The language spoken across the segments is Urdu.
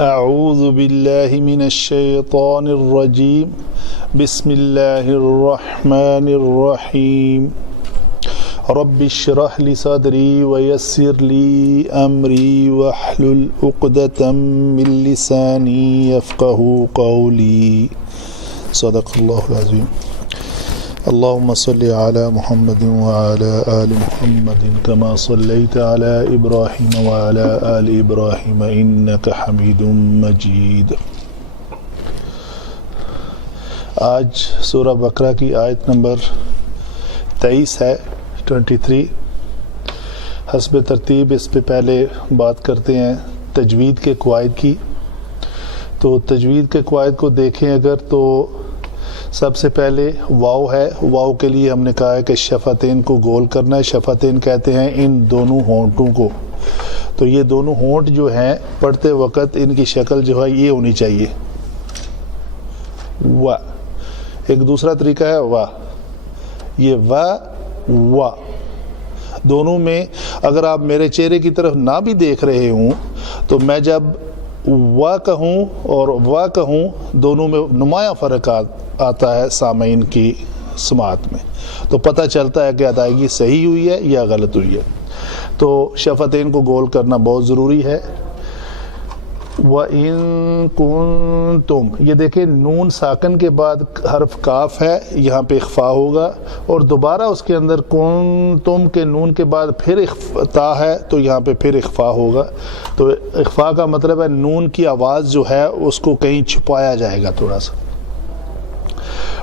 اعوذ باللہ من الشیطان الرجیم بسم اللہ الرحمن الرحیم رب اشرح لی صدری ویسر لی امری واحلل عقدۃ من لسانی یفقہوا قولی صدق اللہ العظیم اللهم صل على محمد وعلى آل محمد كما صليت على إبراهيم وعلى آل إبراهيم إنك حميد مجيد۔ آج سورہ بقرہ کی آیت نمبر 23 ہے، 23۔ حسب ترتیب اس پہ پہلے بات کرتے ہیں تجوید کے قواعد کی۔ تو تجوید کے قواعد کو دیکھیں اگر تو سب سے پہلے واو ہے۔ واو کے لیے ہم نے کہا ہے کہ شفتین کو گول کرنا ہے۔ شفتین کہتے ہیں ان دونوں ہونٹوں کو۔ تو یہ دونوں ہونٹ جو ہیں پڑھتے وقت ان کی شکل جو ہے یہ ہونی چاہیے، وا۔ ایک دوسرا طریقہ ہے وا، یہ وا دونوں میں اگر آپ میرے چہرے کی طرف نہ بھی دیکھ رہے ہوں تو میں جب وا کہوں اور وا کہوں دونوں میں نمایاں فرق آتا ہے سامعین کی سماعت میں، تو پتہ چلتا ہے کہ ادائیگی صحیح ہوئی ہے یا غلط ہوئی ہے۔ تو شفتین کو گول کرنا بہت ضروری ہے۔ وَإِن كُنتُم، یہ دیکھیں نون ساکن کے بعد حرف کاف ہے، یہاں پہ اخفا ہوگا، اور دوبارہ اس کے اندر کنتم کے نون کے بعد پھر تا ہے تو یہاں پہ پھر اخفا ہوگا۔ تو اخفا کا مطلب ہے نون کی آواز جو ہے اس کو کہیں چھپایا جائے گا تھوڑا سا۔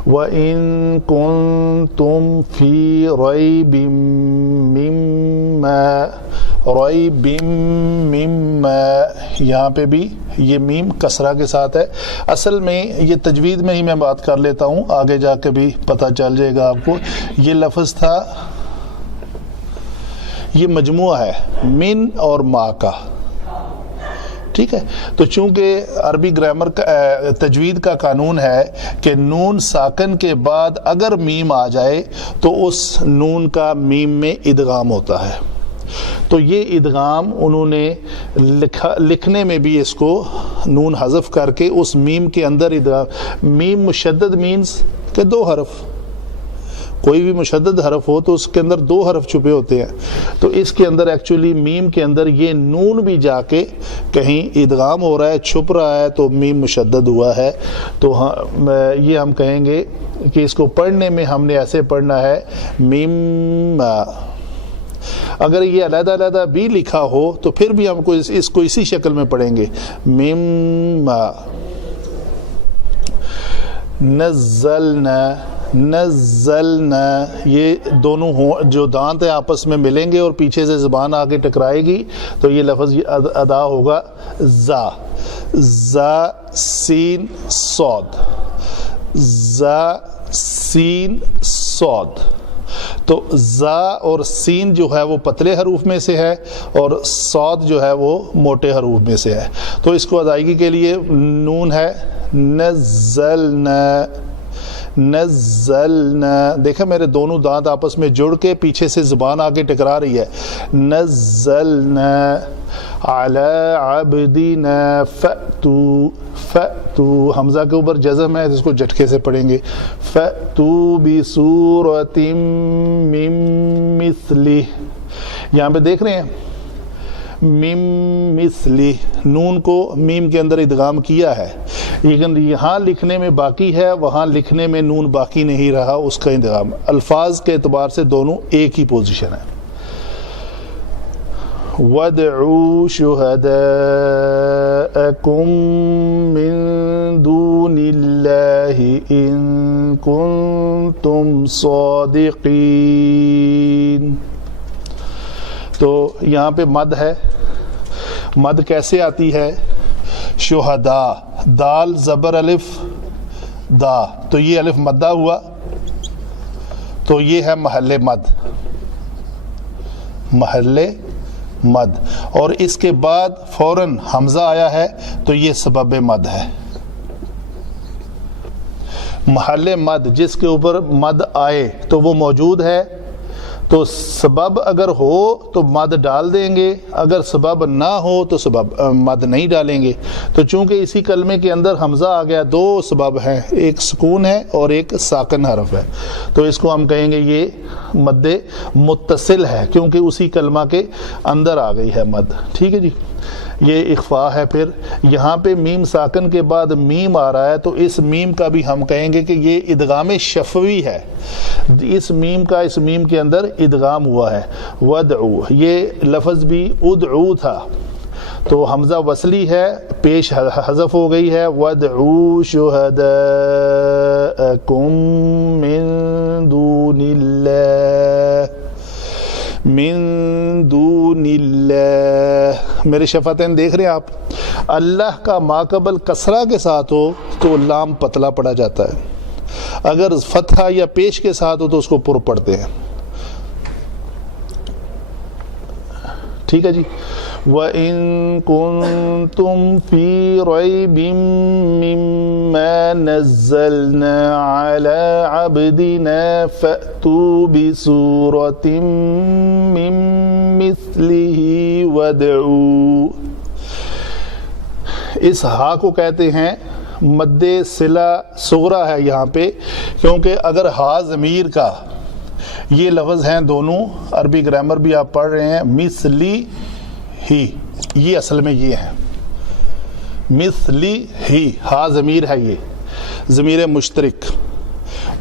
وَإِن كُنتُم فِي رَيْبٍ مِّمَّا، رَيْبٍ مِّمَّا یہاں پہ بھی یہ میم کسرہ کے ساتھ ہے۔ اصل میں یہ تجوید میں ہی میں بات کر لیتا ہوں، آگے جا کے بھی پتہ چل جائے گا آپ کو۔ یہ لفظ تھا، یہ مجموعہ ہے من اور ما کا، ٹھیک ہے۔ تو چونکہ عربی گرامر کا تجوید کا قانون ہے کہ نون ساکن کے بعد اگر میم آ جائے تو اس نون کا میم میں ادغام ہوتا ہے۔ تو یہ ادغام انہوں نے لکھنے میں بھی اس کو نون حذف کر کے اس میم کے اندر ادغام۔ میم مشدد مینز کہ دو حرف، کوئی بھی مشدد حرف ہو تو اس کے اندر دو حرف چھپے ہوتے ہیں، تو اس کے اندر ایکچولی میم کے اندر یہ نون بھی جا کے کہیں ادغام ہو رہا ہے، چھپ رہا ہے، تو میم مشدد ہوا ہے۔ تو یہ ہم کہیں گے کہ اس کو پڑھنے میں ہم نے ایسے پڑھنا ہے میم۔ اگر یہ علیحدہ علیحدہ بھی لکھا ہو تو پھر بھی ہم کو اس کو اسی شکل میں پڑھیں گے میم۔ نزلنا، نزلنا، یہ دونوں جو دانت ہیں آپس میں ملیں گے اور پیچھے سے زبان آگے ٹکرائے گی تو یہ لفظ ادا ہوگا زا، زا سین صاد، زا سین صاد۔ تو زا اور سین جو ہے وہ پتلے حروف میں سے ہے اور صاد جو ہے وہ موٹے حروف میں سے ہے۔ تو اس کو ادائیگی کے لیے نون ہے نزلنا، نزلنا، دیکھیں میرے دونوں دانت آپس میں جڑ کے پیچھے سے زبان آگے ٹکرا رہی ہے۔ نزلنا علی عبدنا فأتو، فأتو حمزہ کے اوپر جزم ہے جس کو جھٹکے سے پڑھیں گے۔ فأتو بسورۃ من مثلہ، یہاں پہ دیکھ رہے ہیں میم مثلی، نون کو میم کے اندر ادغام کیا ہے، لیکن یہاں لکھنے میں باقی ہے، وہاں لکھنے میں نون باقی نہیں رہا، اس کا ادغام۔ الفاظ کے اعتبار سے دونوں ایک ہی پوزیشن ہے۔ وَادْعُوا شُهَدَاءَكُم مِّن دُونِ اللَّهِ إِن كُنتُمْ صَادِقِينَ۔ تو یہاں پہ مد ہے۔ مد کیسے آتی ہے؟ شہداء، دال زبر الف دا، تو یہ الف مدہ ہوا، تو یہ ہے محل مد، محل مد، اور اس کے بعد فوراً حمزہ آیا ہے تو یہ سبب مد ہے۔ محل مد جس کے اوپر مد آئے تو وہ موجود ہے، تو سبب اگر ہو تو مد ڈال دیں گے، اگر سبب نہ ہو تو سبب مد نہیں ڈالیں گے۔ تو چونکہ اسی کلمے کے اندر حمزہ آ گیا، دو سبب ہیں، ایک سکون ہے اور ایک ساکن حرف ہے، تو اس کو ہم کہیں گے یہ مد متصل ہے، کیونکہ اسی کلمہ کے اندر آ گئی ہے مد۔ ٹھیک ہے جی، یہ اخفا ہے۔ پھر یہاں پہ میم ساکن کے بعد میم آ رہا ہے، تو اس میم کا بھی ہم کہیں گے کہ یہ ادغام شفوی ہے، اس میم کا اس میم کے اندر ادغام ہوا ہے۔ ودعو، یہ لفظ بھی ادعو تھا، تو حمزہ وصلی ہے، پیش حذف ہو گئی ہے۔ وَادْعُوا شُهَدَاءَكُم مِّن دُونِ اللَّهِ من دون اللہ۔ میرے شفتین دیکھ رہے ہیں آپ، اللہ کا ماقبل کسرہ کے ساتھ ہو تو لام پتلا پڑا جاتا ہے، اگر فتحہ یا پیش کے ساتھ ہو تو اس کو پر پڑھتے ہیں۔ ٹھیک ہے جی۔ وَإِن كُنتُمْ فِي رَيْبٍ مِّمَّا نَزَّلْنَا عَلَىٰ عَبْدِنَا فَأْتُوا بِسُورَةٍ مِّن مِّثْلِهِ وَادْعُوا۔ اس ہا کو کہتے ہیں مد صلہ صغریٰ ہے یہاں پہ، کیونکہ اگر ہا ضمیر کا، یہ لفظ ہیں دونوں، عربی گرامر بھی آپ پڑھ رہے ہیں، مثلی ہی، یہ اصل میں یہ ہے مثلی ہی، ہا ضمیر ہے، یہ ضمیر مشترک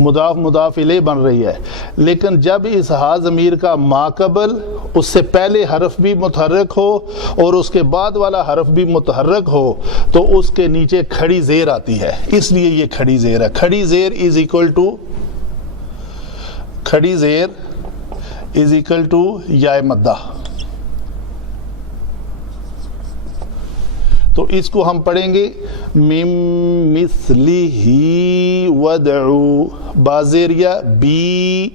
مضاف مضاف الیہ بن رہی ہے، لیکن جب اس ہا ضمیر کا ماقبل اس سے پہلے حرف بھی متحرک ہو اور اس کے بعد والا حرف بھی متحرک ہو تو اس کے نیچے کھڑی زیر آتی ہے، اس لیے یہ کھڑی زیر ہے۔ کھڑی زیر از اکول ٹو، کھڑی زیر از اکول ٹو یا مدہ، تو اس کو ہم پڑھیں گے مِن مِثْلِهِ وَادْعُوا، بازیریہ بی،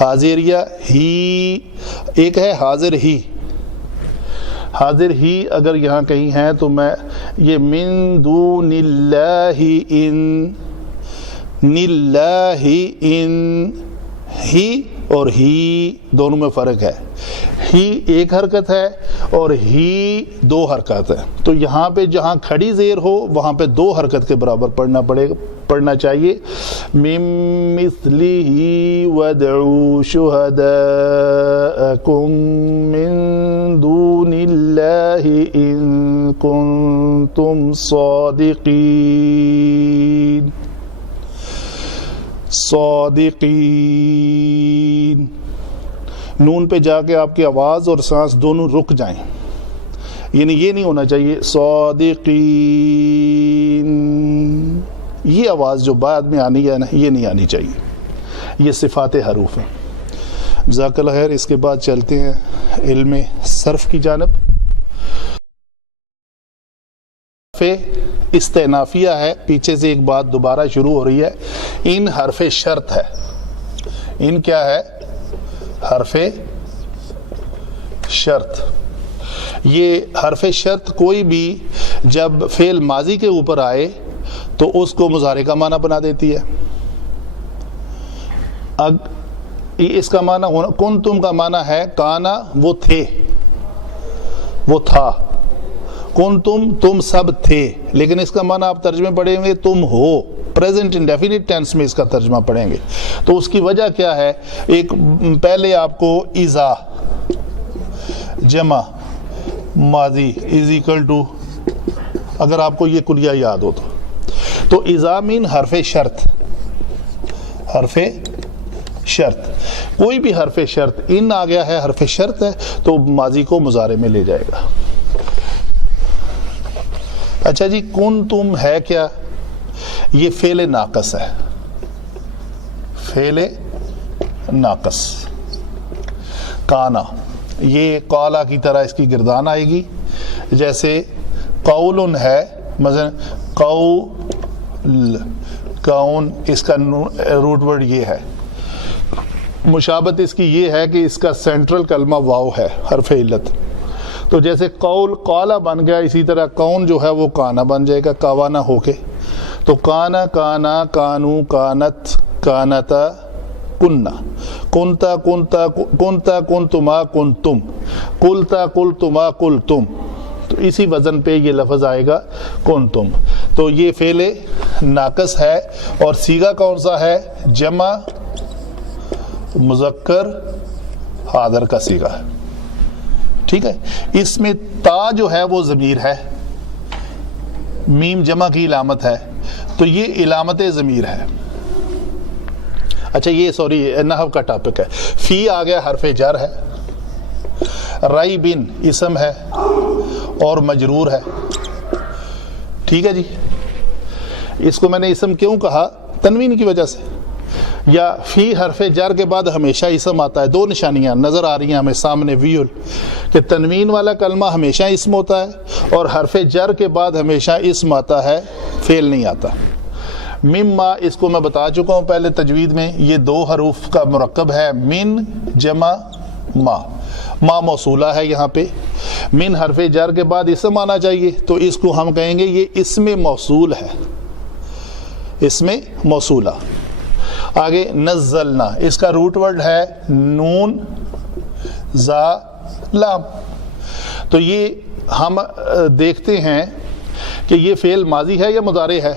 حاضریہ ہی، ایک ہے حاضر ہی، حاضر ہی اگر یہاں کہیں ہے تو میں یہ من دون اللہ ان، نلہ ان، ہی اور ہی دونوں میں فرق ہے، ہی ایک حرکت ہے اور ہی دو حرکت ہے، تو یہاں پہ جہاں کھڑی زیر ہو وہاں پہ دو حرکت کے برابر پڑھنا چاہیے۔ مِن مِثْلِهِ وَادْعُوا شُهَدَاءَكُم مِّن دُونِ اللَّهِ إِن كُنتُمْ صادقین۔ نون پہ جا کے آپ کی آواز اور سانس دونوں رک جائیں، یعنی یہ نہیں ہونا چاہیے صادقین، یہ آواز جو بعد میں آنی ہے نا یہ نہیں آنی چاہیے، یہ صفات حروف ہیں۔ جزاک اللہ خیر۔ اس کے بعد چلتے ہیں علم صرف کی جانب۔ استئنافیہ ہے، پیچھے سے ایک بات دوبارہ شروع ہو رہی ہے، ان حرف شرط ہے، ان کیا ہے؟ حرف شرط۔ یہ حرف شرط کوئی بھی جب فعل ماضی کے اوپر آئے تو اس کو مضارع کا معنی بنا دیتی ہے۔ اس کا معنی ہونا، کنتم کا معنی ہے کانا، وہ تھے، وہ تھا، کنتم تم سب تھے، لیکن اس کا معنی آپ ترجمے پڑھیں گے تم ہو، پریزنٹ انڈیفینٹ ٹینس میں اس کا ترجمہ پڑھیں گے۔ تو اس کی وجہ کیا ہے؟ ایک پہلے آپ کو اذا جمع ماضی از اکول ٹو، اگر آپ کو یہ کلیہ یاد ہو تو اذا مین حرف شرط، حرف شرط، کوئی بھی حرف شرط، ان آ گیا ہے حرف شرط ہے تو ماضی کو مضارع میں لے جائے گا۔ اچھا جی، کن تم ہے کیا؟ یہ فعل ناقص ہے، فعل ناقص، کانا، یہ قالا کی طرح اس کی گردان آئے گی، جیسے قول ہے، مثلا قول، کون، اس کا روٹ ورڈ یہ ہے، مشابہت اس کی یہ ہے کہ اس کا سینٹرل کلمہ واو ہے، حرف علت، تو جیسے قول قالا بن گیا، اسی طرح کون جو ہے وہ کانا بن جائے گا، کاوانا ہو کے، تو کانا، کانا، کانو، کانت، کانتا، کننا، کنتا کنتا کنتا کنتما کنتم، قلتا قلتما قلتم، تو اسی وزن پہ یہ لفظ آئے گا کنتم. تو یہ فعل ناقص ہے اور صیغہ کون سا ہے؟ جمع مذکر حاضر کا صیغہ ہے. ٹھیک ہے، اس میں تا جو ہے وہ ضمیر ہے، میم جمع کی علامت ہے، تو یہ علامت ضمیر ہے. اچھا یہ سوری نحو کا ٹاپک ہے. فی آ گیا حرف جر ہے، رائی بن اسم ہے اور مجرور ہے. ٹھیک ہے جی، اس کو میں نے اسم کیوں کہا؟ تنوین کی وجہ سے. یا فی حرف جر کے بعد ہمیشہ اسم آتا ہے. دو نشانیاں نظر آ رہی ہیں ہمیں سامنے ویول، کہ تنوین والا کلمہ ہمیشہ اسم ہوتا ہے اور حرف جر کے بعد ہمیشہ اسم آتا ہے، فعل نہیں آتا. مما اس کو میں بتا چکا ہوں پہلے تجوید میں، یہ دو حروف کا مرکب ہے، من جمع ما. ما موصولہ ہے یہاں پہ، من حرف جر کے بعد اسم آنا چاہیے، تو اس کو ہم کہیں گے یہ اسم موصول ہے، اسم موصولہ. آگے نزلنا، اس کا روٹ ورڈ ہے نون زا لام. تو یہ ہم دیکھتے ہیں کہ یہ فعل ماضی ہے یا مضارع ہے؟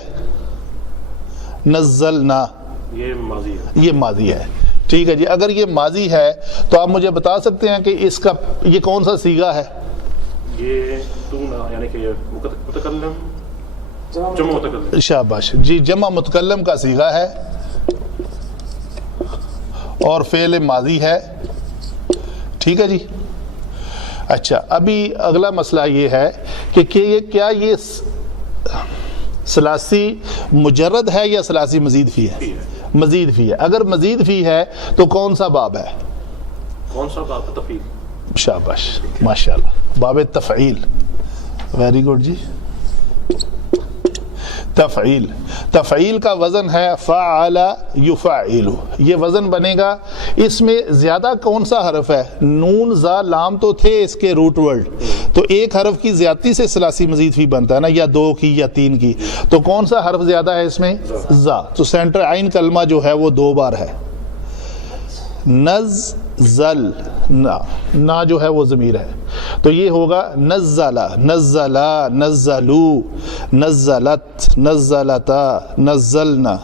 نزلنا یہ ماضی ہے، یہ ماضی ہے. ٹھیک ہے جی، اگر یہ ماضی ہے تو آپ مجھے بتا سکتے ہیں کہ اس کا یہ کون سا صیغہ ہے؟ یہ یعنی کہ متکلم، جمع متکلم. شاباش جی، جمع متکلم کا صیغہ ہے اور فعل ماضی ہے. ٹھیک ہے جی. اچھا ابھی اگلا مسئلہ یہ ہے کہ کیا یہ ثلاثی مجرد ہے یا ثلاثی مزید فی ہے؟ مزید فی ہے. اگر مزید فی ہے تو کون سا باب ہے؟ کون سا باب؟ تفعیل. شاباش ماشاءاللہ، باب تفعیل. ویری گڈ جی. تفعیل، تفعیل کا وزن ہے فعل یفعل. یہ وزن بنے گا. اس میں زیادہ کون سا حرف ہے؟ نون زا لام تو تھے اس کے روٹ ورڈ، تو ایک حرف کی زیادتی سے ثلاثی مزید فی بنتا ہے نا، یا دو کی یا تین کی. تو کون سا حرف زیادہ ہے اس میں؟ زا. تو سینٹر عین کلمہ جو ہے وہ دو بار ہے. نزل نا جو ہے وہ ضمیر ہے، تو یہ ہوگا نزلا نزلا نزلو نزلت نزلتا نزلنا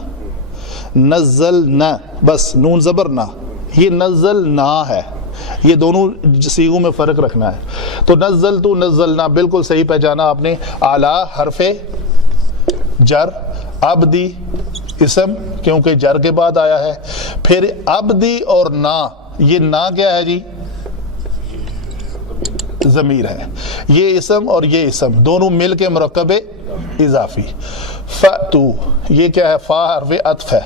نزلنا. بس نون زبر نا، یہ نزلنا ہے. یہ دونوں صیغوں میں فرق رکھنا ہے. تو نزلتو نزلنا بالکل صحیح پہچانا آپ نے. اعلی حرف جر، عبدی اسم کیونکہ جر کے بعد آیا ہے. پھر عبدی اور نا، یہ نا کیا ہے جی؟ ضمیر ہے. یہ اسم اور یہ اسم دونوں مل کے مرکب اضافی. فَأْتُو یہ کیا ہے؟ فا حرف عطف ہے.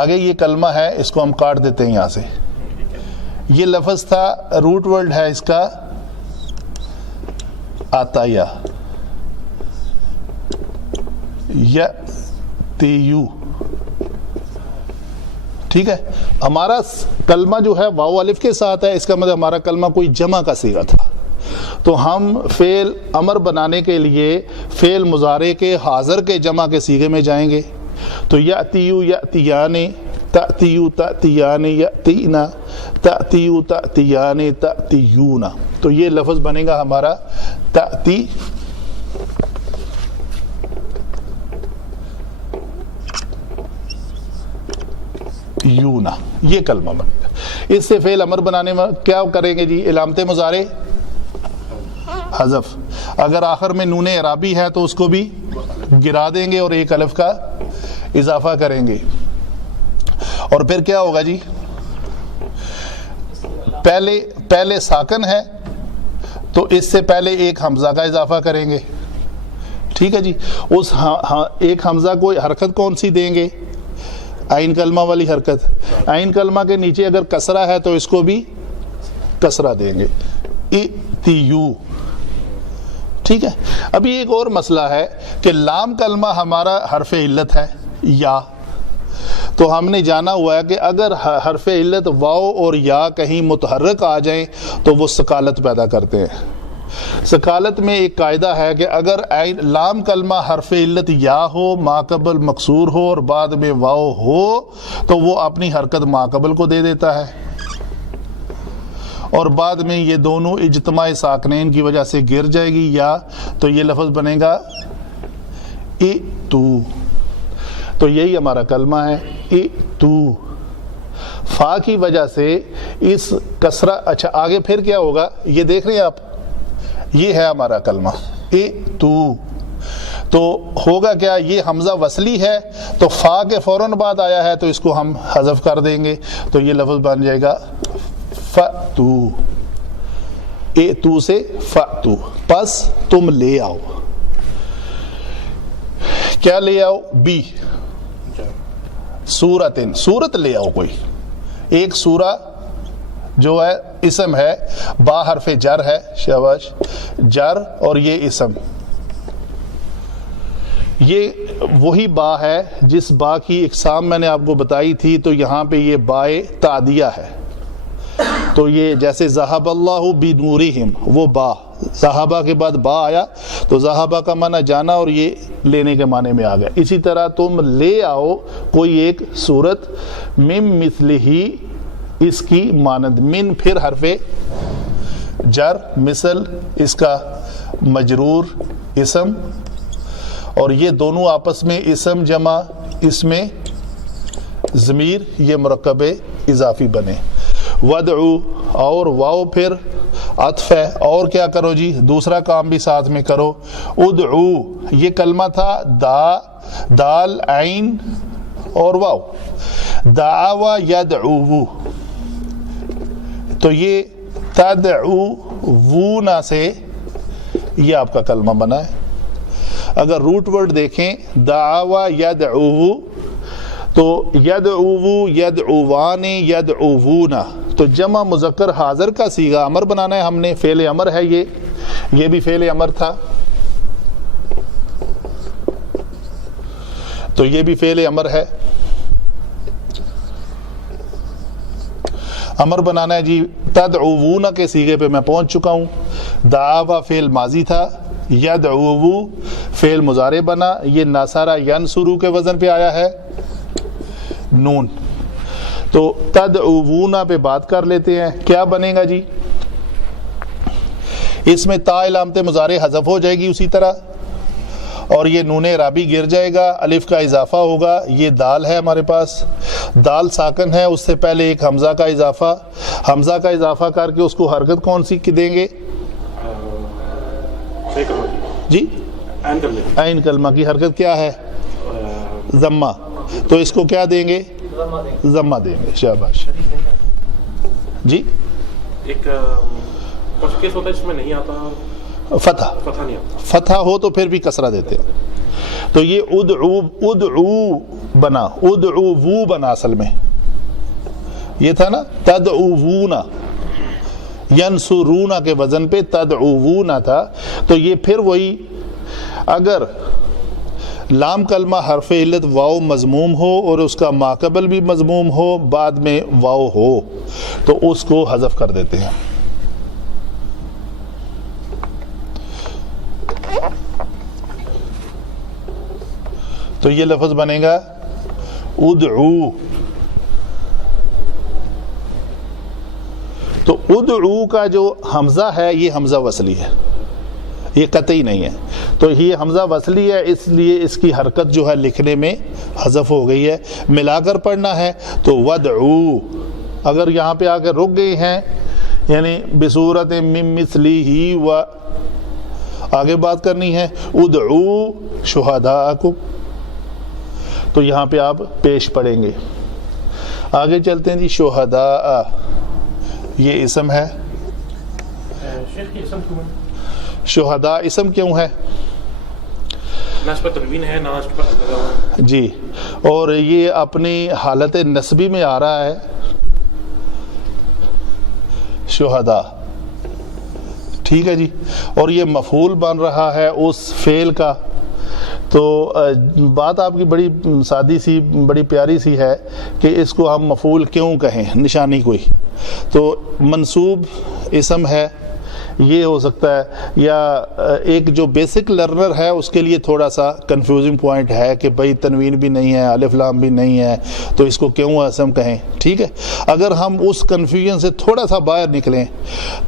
آگے یہ کلمہ ہے، اس کو ہم کاٹ دیتے ہیں یہاں سے. یہ لفظ تھا، روٹ ورڈ ہے اس کا آتایا یا تیو. ٹھیک ہے، ہمارا کلمہ جو ہے واو الف کے ساتھ ہے، اس کا مطلب ہمارا کلمہ کوئی جمع کا صیغہ تھا. تو ہم فعل امر بنانے کے لیے فعل مضارع کے حاضر کے جمع کے صیغے میں جائیں گے. تو یأتیو یأتیان، تأتیو تأتیان، یأتینا تأتیو تأتیان تأتیون. تو یہ لفظ بنے گا ہمارا تأتی یونا. یہ کلمہ بنے گا. اس سے فعل امر بنانے میں کیا کریں گے جی؟ علامت مضارع حذف. اگر آخر میں نون اعرابی ہے تو اس کو بھی گرا دیں گے اور ایک الف کا اضافہ کریں گے. اور پھر کیا ہوگا جی؟ پہلے ساکن ہے تو اس سے پہلے ایک حمزہ کا اضافہ کریں گے. ٹھیک ہے جی. اس ایک حمزہ کو حرکت کون سی دیں گے؟ عین کلمہ والی حرکت. عین کلمہ کے نیچے اگر کسرہ ہے تو اس کو بھی کسرہ دیں گے. اتیو. ٹھیک ہے. ابھی ایک اور مسئلہ ہے کہ لام کلمہ ہمارا حرف علت ہے یا، تو ہم نے جانا ہوا ہے کہ اگر حرف علت واو اور یا کہیں متحرک آ جائیں تو وہ ثقالت پیدا کرتے ہیں. سکالت میں ایک قاعدہ ہے کہ اگر لام کلمہ حرف علت یا ہو، ماقبل مکسور ہو اور بعد میں واو ہو تو وہ اپنی حرکت ماقبل کو دے دیتا ہے، اور بعد میں یہ دونوں اجتماع ساکنین کی وجہ سے گر جائے گی یا، تو یہ لفظ بنے گا ائتو. تو یہی ہمارا کلمہ ہے ائتو. فا کی وجہ سے اس کسرہ، اچھا آگے پھر کیا ہوگا یہ دیکھ رہے ہیں آپ، یہ ہے ہمارا کلمہ ائتو. تو ہوگا کیا، یہ حمزہ وصلی ہے تو فا کے فوراً بعد آیا ہے تو اس کو ہم حذف کر دیں گے، تو یہ لفظ بن جائے گا فَأْتُو. ائتو سے فَأْتُو، پس تم لے آؤ. کیا لے آؤ؟ بی سورتن، سورت لے آؤ کوئی ایک سورہ جو ہے اسم ہے، با حرف جر ہے، شاباش، جر، اور یہ اسم، یہ وہی با ہے جس با کی اقسام میں نے آپ کو بتائی تھی. تو یہاں پہ یہ بائے تعدیہ ہے، تو یہ جیسے ذہب اللہ بنورہم، وہ با، ذہبہ کے بعد با آیا تو ذہبہ کا معنی جانا اور یہ لینے کے معنی میں آ گیا. اسی طرح تم لے آؤ کوئی ایک صورت من مثلہ، اس کی مانند. من پھر حرف جر، مثل اس کا مجرور اسم، اور یہ دونوں آپس میں اسم جمع اس میں ضمیر، یہ مرکب اضافی بنے. ودعو، اور واو پھر عطف ہے، اور کیا کرو جی، دوسرا کام بھی ساتھ میں کرو. ادعو، یہ کلمہ تھا دال عین اور واو، دعوا یدعو، تو یہ تدعوونا سے یہ آپ کا کلمہ بنا ہے. اگر روٹ ورڈ دیکھیں دعوا یدعو، تو یدعو، یدعوان، یدعوونا، تو جمع مذکر حاضر کا صیغہ امر بنانا ہے ہم نے. فعل امر ہے یہ بھی فعل امر تھا، تو یہ بھی فعل امر ہے. امر بنانا ہے جی. تدعوون کے صیغے پہ میں پہنچ چکا ہوں. دعوا فعل ماضی تھا، یدعو فعل مضارع بنا. یہ ناصرہ ینصرو کے وزن پہ آیا ہے نون. تو تدعوون پہ بات کر لیتے ہیں، کیا بنے گا جی، اس میں تا علامت مضارع حذف ہو جائے گی اسی طرح، اور یہ نون اعرابی گر جائے گا، الف کا اضافہ ہوگا. یہ دال ہے ہمارے پاس، دال ساکن ہے، اس سے پہلے ایک حمزہ کا اضافہ، حمزہ کا اضافہ کر کے اس کو حرکت کون سی دیں گے جی؟ عین کلمہ کی حرکت کیا ہے؟ ضمہ. تو اس کو کیا دیں گے؟ ضمہ دیں گے. شاباش جی. ایک کیس ہوتا ہے اس میں نہیں آتا فتح، نہیں آتا، فتح ہو تو پھر بھی کسرہ دیتے ہیں. تو یہ ادعو بنا، ادعو بنا اصل میں، یہ تھا نا تدعوونا، ینصرونا کے وزن پہ تدعوونا تھا. تو یہ پھر وہی، اگر لام کلمہ حرف علت واو مضموم ہو اور اس کا ماقبل بھی مضموم ہو، بعد میں واو ہو، تو اس کو حذف کر دیتے ہیں. تو یہ لفظ بنے گا ادعو. تو ادعو کا جو حمزہ ہے یہ حمزہ وصلی ہے، یہ قطعی نہیں ہے. تو یہ حمزہ وصلی ہے، اس لیے اس کی حرکت جو ہے لکھنے میں حذف ہو گئی ہے. ملا کر پڑھنا ہے تو ودعو. اگر یہاں پہ آ کے رک گئے ہیں یعنی بصورت من مثلہ و آگے بات کرنی ہے ادعو شہداءکم، تو یہاں پہ آپ پیش پڑھیں گے. آگے چلتے ہیں جی. شہداء یہ اسم ہے. شیخ اسم کیوں ہے؟ شہداء اسم کیوں ہے؟ نہ اس پر تنوین ہے نہ اس پر لگا ہوا ہے جی، اور یہ اپنی حالت نسبی میں آ رہا ہے شہداء، ٹھیک ہے جی. اور یہ مفعول بن رہا ہے اس فعل کا. تو بات آپ کی بڑی سادی سی، بڑی پیاری سی ہے کہ اس کو ہم مفعول کیوں کہیں، نشانی کوئی. تو منصوب اسم ہے، یہ ہو سکتا ہے، یا ایک جو بیسک لرنر ہے اس کے لیے تھوڑا سا کنفیوزنگ پوائنٹ ہے کہ بھائی تنوین بھی نہیں ہے، الف لام بھی نہیں ہے، تو اس کو کیوں اسم کہیں. ٹھیک ہے، اگر ہم اس کنفیوژن سے تھوڑا سا باہر نکلیں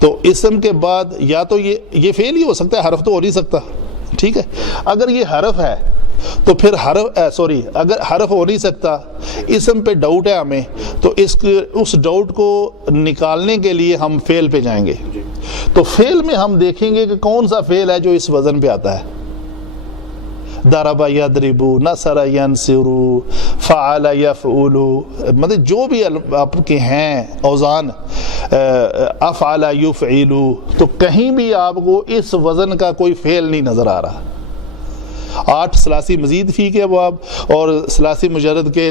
تو اسم کے بعد یا تو یہ فعل ہی ہو سکتا ہے، حرف تو ہو نہیں سکتا. ٹھیک ہے، اگر یہ حرف ہے تو پھر اگر حرف ہو نہیں سکتا، اسم پہ ڈاؤٹ ہے ہمیں، تو اس ڈاؤٹ کو نکالنے کے لیے ہم فعل پہ جائیں گے. تو فعل میں ہم دیکھیں گے کہ کون سا فعل ہے جو اس وزن پہ آتا ہے. ضرب یضرب، نصر ینصر، فعل یفعل، مطلب جو بھی آپ کے ہیں اوزان، افعل یفعل، تو کہیں بھی آپ کو اس وزن کا کوئی فعل نہیں نظر آ رہا. 8 ثلاثی مزید فی کے ابواب اور ثلاثی مجرد کے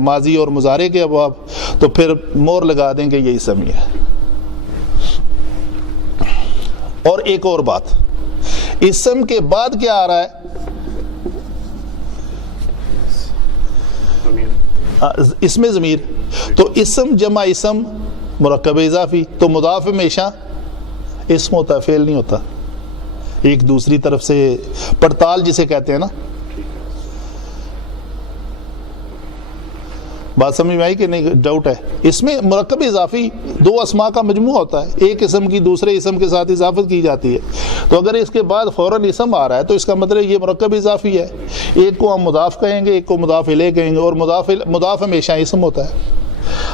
ماضی اور مضارع کے ابواب، تو پھر مور لگا دیں کہ یہ اسم ہی ہے. اور ایک اور بات، اسم کے بعد کیا آ رہا ہے؟ اس میں ضمیر. تو اسم جمع اسم مرکب اضافی، تو مضاف ہمیشہ اسم ہوتا ہے، فعل نہیں ہوتا. ایک دوسری طرف سے پڑتال جسے کہتے ہیں نا. بات سمجھ میں آئی کہ نہیں؟ ڈاؤٹ ہے اس میں. مرکب اضافی 2 اسماء کا مجموعہ ہوتا ہے، ایک اسم کی دوسرے اسم کے ساتھ اضافت کی جاتی ہے. تو اگر اس کے بعد فوراً اسم آ رہا ہے تو اس کا مطلب یہ مرکب اضافی ہے. ایک کو ہم مضاف کہیں گے، ایک کو مضاف الیہ کہیں گے، اور مضاف ہمیشہ اسم ہوتا ہے.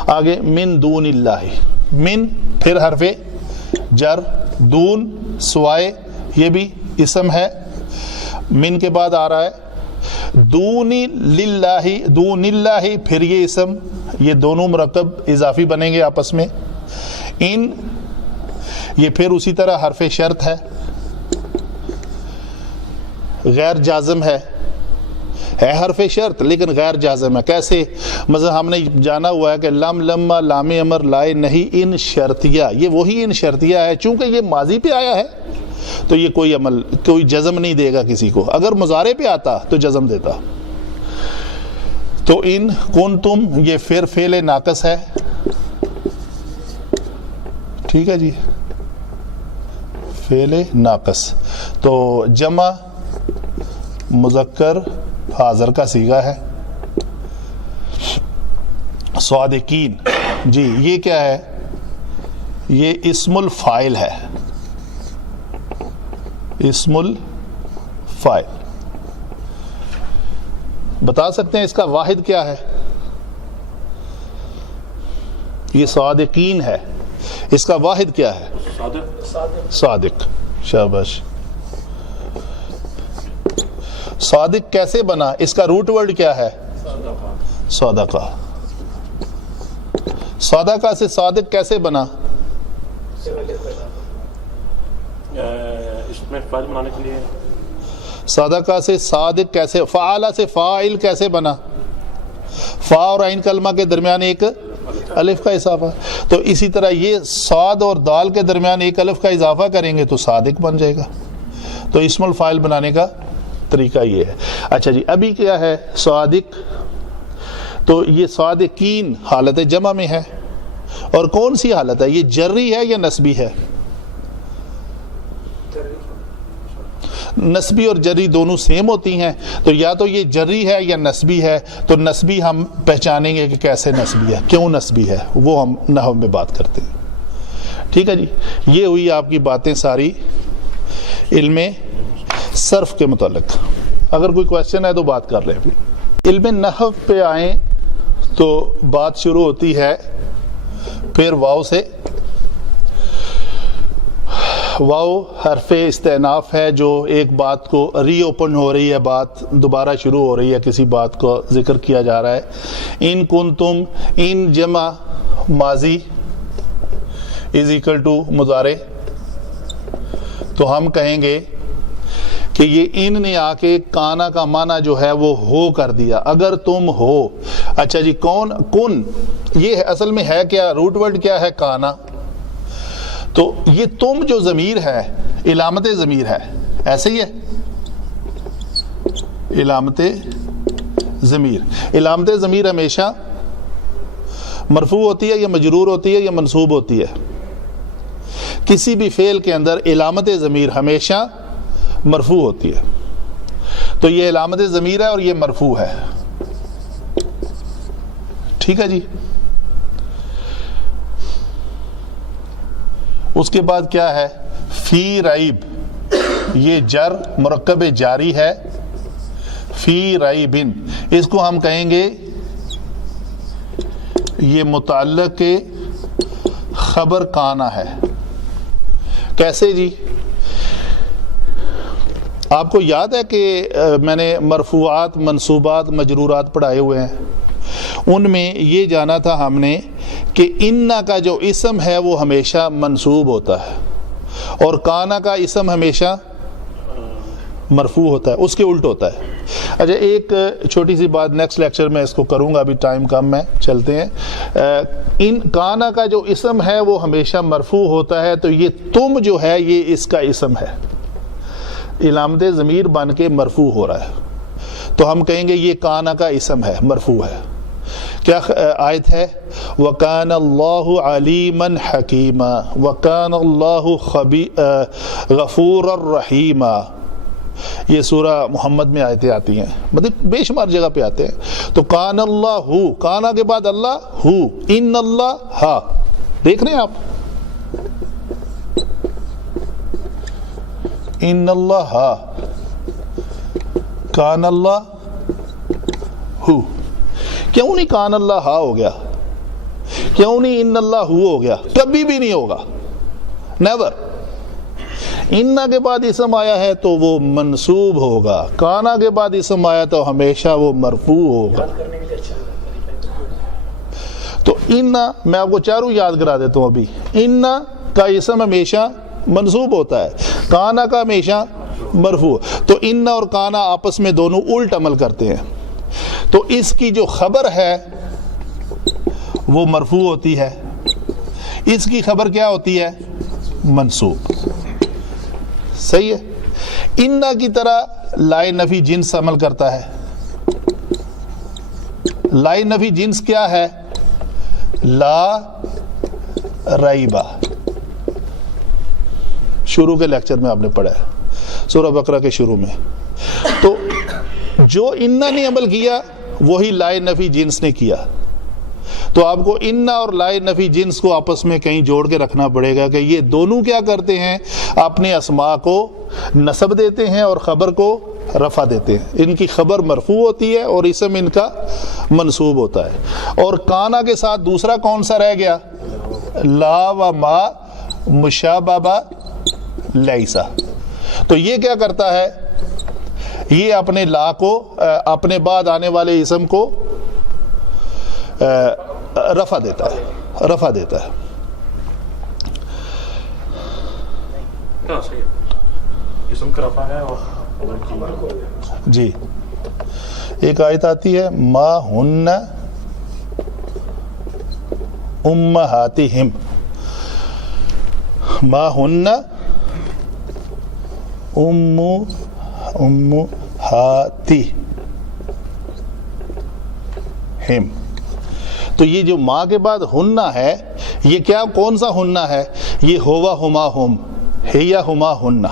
آگے من دون اللہ، من پھر حرف جر، دون سوائے، یہ بھی اسم ہے. من کے بعد آ رہا ہے دون للہ، دون اللہ پھر یہ اسم، یہ دونوں مرکب اضافی بنیں گے آپس میں. ان یہ پھر اسی طرح حرف شرط ہے، غیر جازم ہے حرف شرط لیکن غیر جازم ہے. کیسے؟ مثلا ہم نے جانا ہوا ہے کہ لم، لما، لام امر، لائے نہیں، ان شرطیہ، یہ وہی ان شرطیہ ہے. چونکہ یہ ماضی پہ آیا ہے تو یہ کوئی عمل، کوئی جزم نہیں دے گا کسی کو. اگر مضارع پہ آتا تو جزم دیتا. تو ان کنتم یہ پھر فعل ناقص ہے. ٹھیک ہے جی، فعل ناقص. تو جمع مذکر حاضر کا صیغہ ہے. صادقین، جی یہ کیا ہے؟ یہ اسم الفاعل ہے، اسم الفاعل. بتا سکتے ہیں اس کا واحد کیا ہے؟ یہ صادقین ہے، اس کا واحد کیا ہے؟ صادق. شاباش. صادق کیسے بنا؟ اس کا روٹ ورڈ کیا ہے؟ صدقہ. صدقہ سے صادق کیسے بنا؟ اس میں فاعل بنانے کے لیے صدقہ سے صادق کیسے؟ فعال سے فاعل کیسے بنا؟ فا اور عین کلمہ کے درمیان ایک الف کا اضافہ. تو اسی طرح یہ صاد اور دال کے درمیان ایک الف کا اضافہ کریں گے تو صادق بن جائے گا. تو اسم الفاعل بنانے کا طریقہ یہ ہے. اچھا جی، ابھی کیا ہے؟ صادق. تو یہ صادقین حالت جمع میں ہے. اور کون سی حالت ہے؟ یہ جری ہے یا نسبی ہے؟ نسبی اور جری دونوں سیم ہوتی ہیں. تو یا تو یہ جری ہے یا نسبی ہے. تو نسبی ہم پہچانیں گے کہ کیسے نسبی ہے، کیوں نسبی ہے، وہ ہم نحو میں بات کرتے ہیں. ٹھیک ہے جی، یہ ہوئی آپ کی باتیں ساری علم صرف کے متعلق. اگر کوئی کویسچن ہے تو بات کر لیں. علم نحو پہ آئیں تو بات شروع ہوتی ہے پھر واو سے. واو حرف استئناف ہے جو ایک بات کو ری اوپن ہو رہی ہے، بات دوبارہ شروع ہو رہی ہے، کسی بات کو ذکر کیا جا رہا ہے. ان کنتم، ان جمع ماضی از اکول ٹو مضارع. تو ہم کہیں گے کہ یہ ان نے آ کے کانا کا معنی جو ہے وہ ہو کر دیا. اگر تم ہو. اچھا جی، کون کن، یہ اصل میں ہے کیا؟ روٹ ورڈ کیا ہے؟ کانا. تو یہ تم جو ضمیر ہے علامت ضمیر ہے، ایسے ہی ہے. علامت ضمیر، علامت ضمیر ہمیشہ مرفوع ہوتی ہے یا مجرور ہوتی ہے یا منصوب ہوتی ہے؟ کسی بھی فعل کے اندر علامت ضمیر ہمیشہ مرفوع ہوتی ہے. تو یہ علامت ضمیر ہے اور یہ مرفوع ہے. ٹھیک ہے جی. اس کے بعد کیا ہے؟ فی ریب، یہ جر مرکب جاری ہے. فی ریبن، اس کو ہم کہیں گے یہ متعلق کے خبر کانا ہے. کیسے جی؟ آپ کو یاد ہے کہ میں نے مرفوعات منصوبات مجرورات پڑھائے ہوئے ہیں، ان میں یہ جانا تھا ہم نے کہ انا کا جو اسم ہے وہ ہمیشہ منصوب ہوتا ہے اور کانا کا اسم ہمیشہ مرفوع ہوتا ہے، اس کے الٹ ہوتا ہے. اچھا ایک چھوٹی سی بات نیکسٹ لیکچر میں اس کو کروں گا، ابھی ٹائم کم ہے، چلتے ہیں. ان کانا کا جو اسم ہے وہ ہمیشہ مرفوع ہوتا ہے، تو یہ تم جو ہے یہ اس کا اسم ہے، علامت ضمیر بن کے مرفوع ہو رہا ہے. تو ہم کہیں گے یہ کانا کا اسم ہے، مرفوع ہے. کیا آیت ہے؟ وَكَانَ اللَّهُ عَلِيمًا حَكِيمًا وَكَانَ اللَّهُ غَفُورًا رَحِيمًا. یہ سورہ محمد میں آیتیں آتی ہیں، مطلب بے شمار جگہ پہ آتے ہیں. تو کان اللہ ہو، کانا کے بعد اللہ ہو، ان اللہ ہا. دیکھ رہے ہیں آپ؟ ان اللہ ہا، کان اللہ ہو. کیوں نہیں کان اللہ ہا ہو گیا؟ کیوں نہیں ان اللہ ہو گیا؟ کبھی بھی نہیں ہوگا، نیور. انا کے بعد اسم آیا ہے تو وہ منصوب ہوگا، کانا کے بعد اسم آیا تو ہمیشہ وہ مرفوع ہوگا. تو انا میں آپ کو چاروں یاد کرا دیتا ہوں. ابھی انا کا اسم ہمیشہ منصوب ہوتا ہے، کانا کا ہمیشہ مرفوع. تو انا اور کانا آپس میں دونوں الٹ عمل کرتے ہیں. تو اس کی جو خبر ہے وہ مرفوع ہوتی ہے، اس کی خبر کیا ہوتی ہے؟ منصوب. صحیح ہے. انا کی طرح لائے نفی جنس عمل کرتا ہے. لائے نفی جنس کیا ہے؟ لا ریبہ. شروع کے لیکچر میں آپ نے پڑھا ہے، سورہ بقرہ کے شروع میں. تو جو انا نے عمل کیا وہی لائے نفی جنس نے کیا. تو آپ کو انا اور لائے نفی جنس کو آپس میں کہیں جوڑ کے رکھنا پڑے گا کہ یہ دونوں کیا کرتے ہیں؟ اپنے اسماء کو نصب دیتے ہیں اور خبر کو رفع دیتے ہیں. ان کی خبر مرفوع ہوتی ہے اور اسم ان کا منصوب ہوتا ہے. اور کانا کے ساتھ دوسرا کون سا رہ گیا؟ لا و ما مشابہ لیسا. تو یہ کیا کرتا ہے؟ یہ اپنے لا کو، اپنے بعد آنے والے اسم کو رفع دیتا ہے، رفع دیتا ہے. اسم کا رفع ہے اور جی. ایک آیت آتی ہے ما ہن امہاتہم، ما ہن امہاتہم. تو یہ جو ماں کے بعد ہننا ہے، یہ کیا کون سا ہننا ہے؟ یہ ہوا ہما ہم، ہیا ہما ہننا.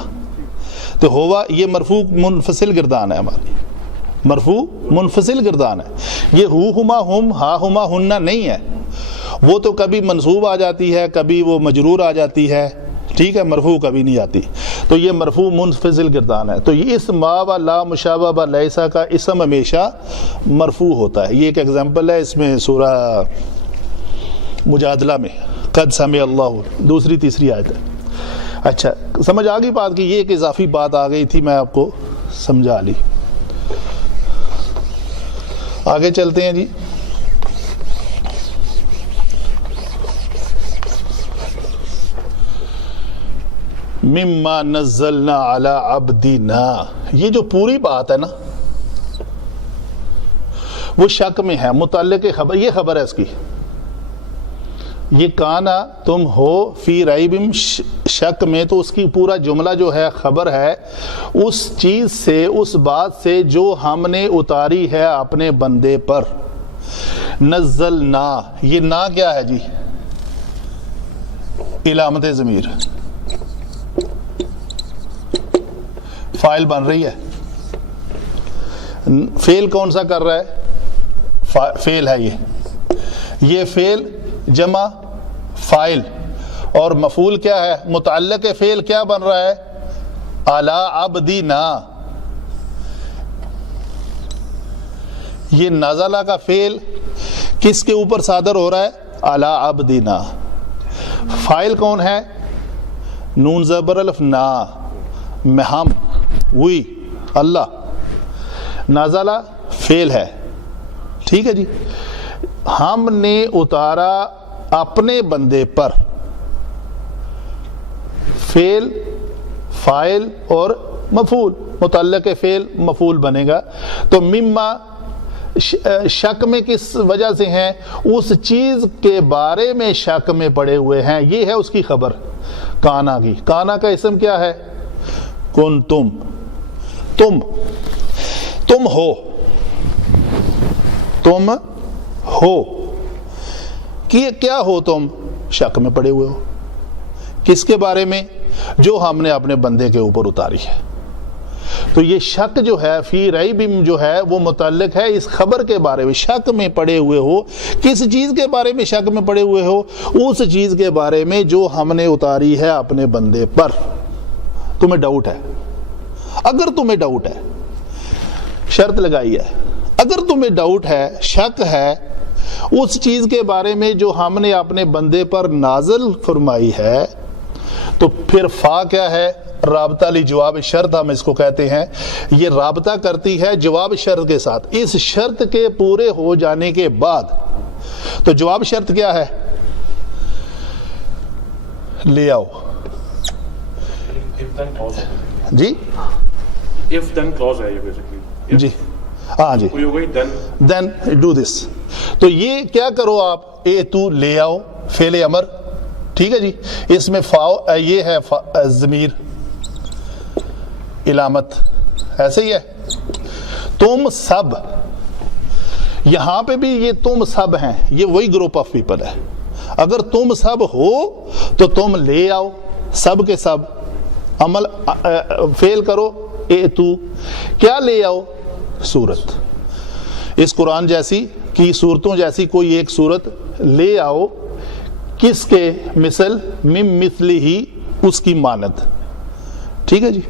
تو ہوا یہ مرفوع منفصل گردان ہے، ہماری مرفوع منفصل گردان ہے. یہ ہو ہما ہم ہا ہما ہننا نہیں ہے. وہ تو کبھی منصوب آ جاتی ہے، کبھی وہ مجرور آ جاتی ہے، ٹھیک ہے، مرفوع کبھی نہیں آتی. تو یہ مرفوع منفصل گردان ہے. تو یہ اس ما و لا مشابہ لیسا کا اسم ہمیشہ مرفوع ہوتا ہے. یہ ایک ایگزامپل ہے اس میں سورہ مجادلہ میں، قد سمع اللہ، دوسری تیسری آیت ہے. اچھا سمجھ آ گئی بات کی؟ یہ ایک اضافی بات آ گئی تھی، میں آپ کو سمجھا لی. آگے چلتے ہیں جی. مما نزلنا علی عبدنا، یہ جو پوری بات ہے نا وہ شک میں ہے. متعلق خبر، یہ خبر ہے اس کی. یہ کانا تم ہو فی ریب شک میں، تو اس کی پورا جملہ جو ہے خبر ہے اس چیز سے، اس بات سے جو ہم نے اتاری ہے اپنے بندے پر. نزلنا، یہ نا کیا ہے جی؟ علامت ضمیر. فائل بن رہی ہے. فعل کون سا کر رہا ہے؟ فعل ہے یہ فعل جمع فائل، اور مفعول کیا ہے؟ متعلق فعل کیا بن رہا ہے؟ اعلی عبدنا. یہ نزلہ کا فعل کس کے اوپر صادر ہو رہا ہے؟ اعلی عبدنا. فائل کون ہے؟ نون زبر الف نا، ہم، وی، اللہ. نازلہ فعل ہے. ٹھیک ہے جی. ہم نے اتارا اپنے بندے پر. فعل، فاعل اور مفعول، متعلق فعل مفعول بنے گا. تو مما شک میں کس وجہ سے ہیں؟ اس چیز کے بارے میں شک میں پڑے ہوئے ہیں. یہ ہے اس کی خبر کانا کی. کانا کا اسم کیا ہے؟ کن تم. تم ہو. تم ہو کہ کیا ہو؟ تم شک میں پڑے ہوئے ہو. کس کے بارے میں؟ جو ہم نے اپنے بندے کے اوپر اتاری ہے. تو یہ شک جو ہے، فی ریب جو ہے، وہ متعلق ہے اس خبر کے بارے میں. شک میں پڑے ہوئے ہو. کس چیز کے بارے میں شک میں پڑے ہوئے ہو؟ اس چیز کے بارے میں جو ہم نے اتاری ہے اپنے بندے پر. تمہیں ڈاؤٹ ہے. اگر تمہیں ڈاؤٹ ہے، شرط لگائی ہے، اگر تمہیں ڈاؤٹ ہے، شک ہے اس چیز کے بارے میں جو ہم نے اپنے بندے پر نازل فرمائی ہے، تو پھر فا کیا ہے؟ رابطہ لی جواب شرط ہم اس کو کہتے ہیں. یہ رابطہ کرتی ہے جواب شرط کے ساتھ. اس شرط کے پورے ہو جانے کے بعد تو جواب شرط کیا ہے؟ لے آؤ. جی if then clause ہے یہ basically. جی ہاں جی. کوئی ہو گئی then ڈو دس. تو یہ کیا کرو آپ؟ اے تو لے آؤ، فعل امر. ٹھیک ہے جی. اس میں یہ ہے ضمیر علامت، ایسے ہی ہے. تم سب، یہاں پہ بھی یہ تم سب ہیں، یہ وہی گروپ آف پیپل ہے. اگر تم سب ہو تو تم لے آؤ، سب کے سب. عمل فعل کرو اے تو. کیا لے آؤ؟ صورت. اس قرآن جیسی کی صورتوں جیسی کوئی ایک صورت لے آؤ. کس کے؟ مثل، مم مثلی ہی، اس کی مانند. ٹھیک ہے جی.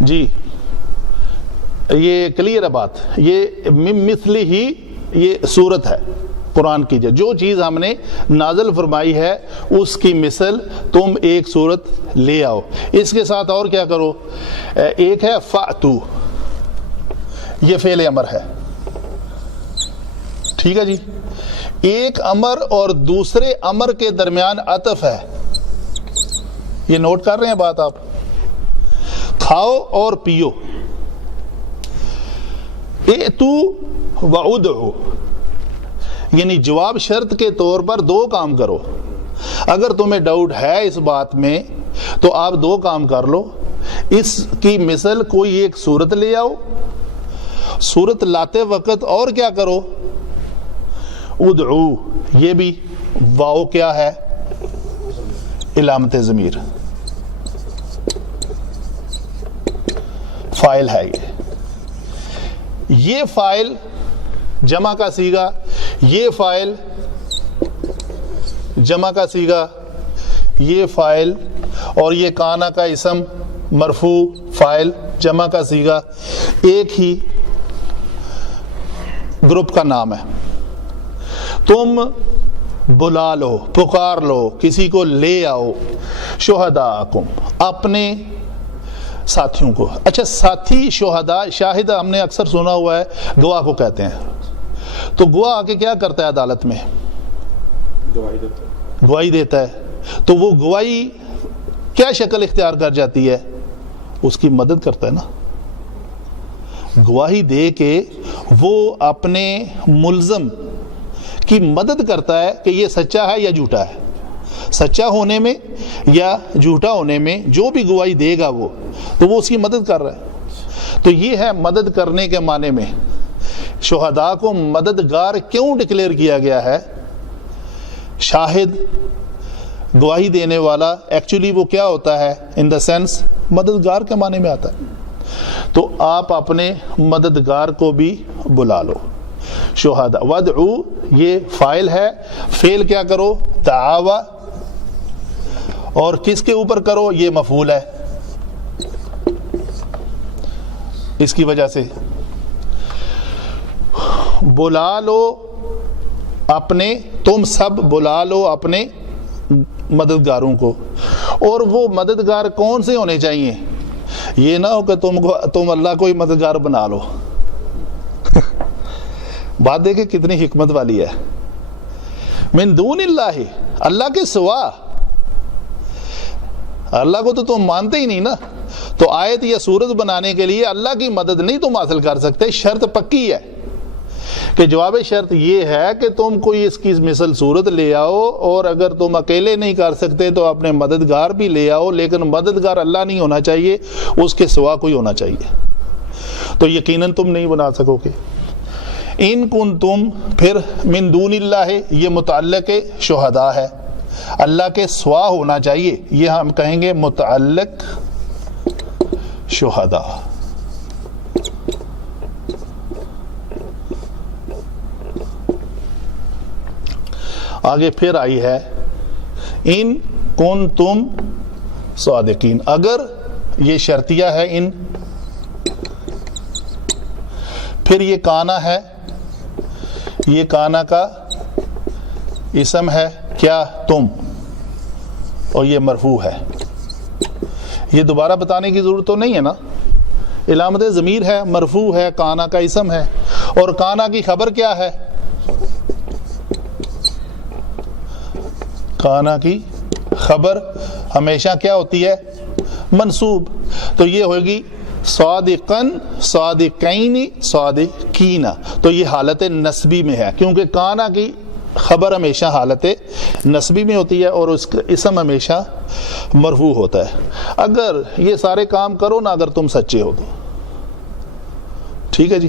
جی یہ کلیئر ہے بات. یہ مثلی ہی یہ صورت ہے قرآن کی. جو چیز ہم نے نازل فرمائی ہے اس کی مثل تم ایک صورت لے آؤ. اس کے ساتھ اور کیا کرو؟ ایک ہے فاتو، یہ فعل امر ہے. ٹھیک ہے جی. ایک امر اور دوسرے امر کے درمیان عطف ہے. یہ نوٹ کر رہے ہیں بات آپ؟ کھاؤ اور پیو. ائتو وادعو، یعنی جواب شرط کے طور پر دو کام کرو. اگر تمہیں ڈاؤٹ ہے اس بات میں تو آپ دو کام کر لو. اس کی مثل کوئی ایک صورت لے آؤ. صورت لاتے وقت اور کیا کرو؟ ادعو. یہ بھی واو کیا ہے؟ علامت ضمیر، فائل ہے. یہ فائل جمع کا صیغہ، یہ فائل جمع کا صیغہ، یہ فائل، اور یہ کانا کا اسم مرفوع فائل جمع کا صیغہ ایک ہی گروپ کا نام ہے. تم بلا لو، پکار لو، کسی کو لے آؤ. شہداءکم، اپنے ساتھیوں کو. اچھا ساتھی شہداء، شاہد ہم نے اکثر سنا ہوا ہے گواہ کو کہتے ہیں. تو گواہ آ کے کیا کرتا ہے عدالت میں؟ گواہی دیتا ہے. تو وہ گواہی کیا شکل اختیار کر جاتی ہے؟ اس کی مدد کرتا ہے نا. گواہی دے کے وہ اپنے ملزم کی مدد کرتا ہے کہ یہ سچا ہے یا جھوٹا ہے. سچا ہونے میں یا جھوٹا ہونے میں جو بھی گواہی دے گا وہ، تو وہ اس کی مدد کر رہا ہے. تو یہ ہے مدد کرنے کے معنی میں. شہداء کو مددگار کیوں ڈکلیئر کیا گیا ہے؟ شاہد، گواہی دینے والا، ایکچولی وہ کیا ہوتا ہے؟ ان دا سینس مددگار کے معنی میں آتا ہے. تو آپ اپنے مددگار کو بھی بلا لو. شہداء ودعو یہ فاعل ہے، فعل کیا کرو؟ دعاوا. اور کس کے اوپر کرو؟ یہ مفعول ہے. اس کی وجہ سے بلا لو اپنے، تم سب بلا لو اپنے مددگاروں کو. اور وہ مددگار کون سے ہونے چاہیے؟ یہ نہ ہو کہ تم اللہ کو ہی مددگار بنا لو. بات دیکھیں کتنی حکمت والی ہے. من دون اللہ، اللہ کے سوا. اللہ کو تو تم مانتے ہی نہیں نا. تو آیت یا سورت بنانے کے لیے اللہ کی مدد نہیں تم حاصل کر سکتے. شرط پکی ہے کہ جواب شرط یہ ہے کہ تم کوئی اس کی مثل صورت لے آؤ، اور اگر تم اکیلے نہیں کر سکتے تو اپنے مددگار بھی لے آؤ، لیکن مددگار اللہ نہیں ہونا چاہیے، اس کے سوا کوئی ہونا چاہیے. تو یقیناً تم نہیں بنا سکو گے. ان کنتم، پھر من دون اللہ یہ متعلق شہداء ہے، اللہ کے سوا ہونا چاہیے. یہ ہم کہیں گے متعلق شہداء. آگے پھر آئی ہے ان کنتم صادقین. اگر یہ شرطیہ ہے ان، پھر یہ کانا ہے، یہ کانا کا اسم ہے کیا؟ تم. اور یہ مرفوع ہے. یہ دوبارہ بتانے کی ضرورت تو نہیں ہے نا. علامت ضمیر ہے، مرفوع ہے، کانا کا اسم ہے. اور کانا کی خبر کیا ہے؟ کانا کی خبر ہمیشہ کیا ہوتی ہے؟ منصوب. تو یہ ہوگی صادقن، صادقین، صادقین. تو یہ حالت نسبی میں ہے، کیونکہ کانا کی خبر ہمیشہ حالت نسبی میں ہوتی ہے اور اس کا اسم ہمیشہ مرفوع ہوتا ہے. اگر یہ سارے کام کرو نا اگر تم سچے ہو تو. ٹھیک ہے جی،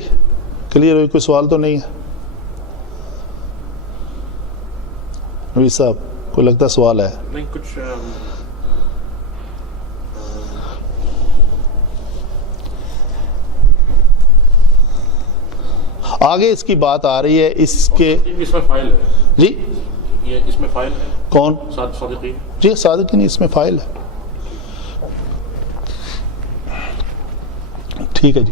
کلیئر ہوئی؟ کوئی سوال تو نہیں ہے؟ نبی صاحب کو لگتا سوال ہے؟ نہیں کچھ آگے اس کی بات آ رہی ہے اس کے. اس میں فائل ہے جی، یہ اس میں فائل ہے. کون؟ صادقین. جی صادقین اس میں فائل ہے. ٹھیک ہے جی.